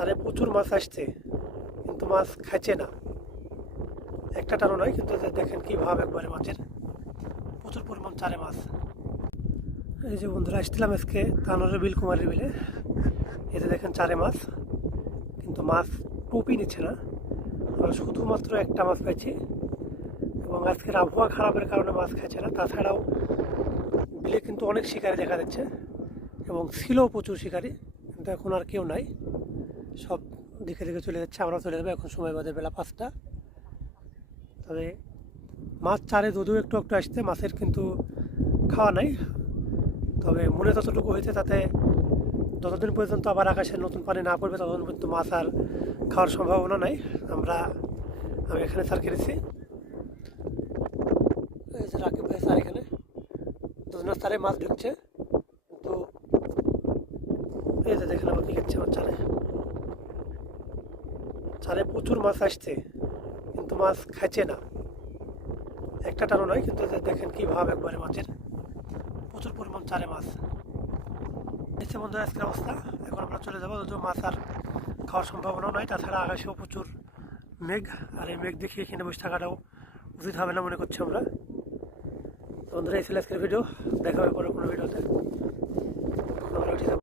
চারে প্রচুর মাছ আসছে, কিন্তু মাছ খাইছে না। একটা টানো নয়, কিন্তু দেখেন কি ভাব একবারে মাছের, প্রচুর পরিমাণ চারে মাছ। এই যে বন্ধুরা, আসছিলাম আজকে তানোরের বিল, কুমারের বিলে। এতে দেখেন চারে মাছ, কিন্তু মাছ টোপই নিচ্ছে না। আমরা শুধুমাত্র একটা মাছ পাইছি, এবং আজকের আবহাওয়া খারাপের কারণে মাছ খাইছে না। তাছাড়াও বিলে কিন্তু অনেক শিকারি দেখা যাচ্ছে, এবং ছিল প্রচুর শিকারি, কিন্তু এখন আর কেউ নাই, সব দিকে দিকে চলে যাচ্ছে। আমরা চলে যাবো এখন, সময় বাদে বেলা 5টা। তবে মাছ চারে যদিও একটু একটু আসছে, মাছের কিন্তু খাওয়া নাই। তবে মনে যতটুকু হয়েছে তাতে যতদিন পর্যন্ত আবার আকাশে নতুন পানি না পড়বে ততদিন পর্যন্ত মাছ আর খাওয়ার সম্ভাবনা নাই। আমি এখানে স্যার কেটেছি, এই যে রাকিব ভাই স্যার এখানে, দুজনের স্যারে মাছ ঢুকছে। তো এই যে দেখেন আমার কি লিখছে আমার চারে, চারে প্রচুর মাছ আসছে, কিন্তু মাছ খাইছে না। একটা টানো নয়, কিন্তু দেখেন কি ভাব একবারে মাছের, প্রচুর পরিমাণ চারে মাছ। এসে বন্ধুরা আজকের অবস্থা। এখন আমরা চলে যাবো, যদিও মাছ আর খাওয়ার সম্ভাবনাও নয়। তাছাড়া আকাশেও প্রচুর মেঘ, আর এই মেঘ দেখে এখানে বসে থাকাটাও উচিত হবে না মনে করছি আমরা। বন্ধুরা এই ছিল আজকের ভিডিও, দেখা হবে পরে কোনো ভিডিওতে।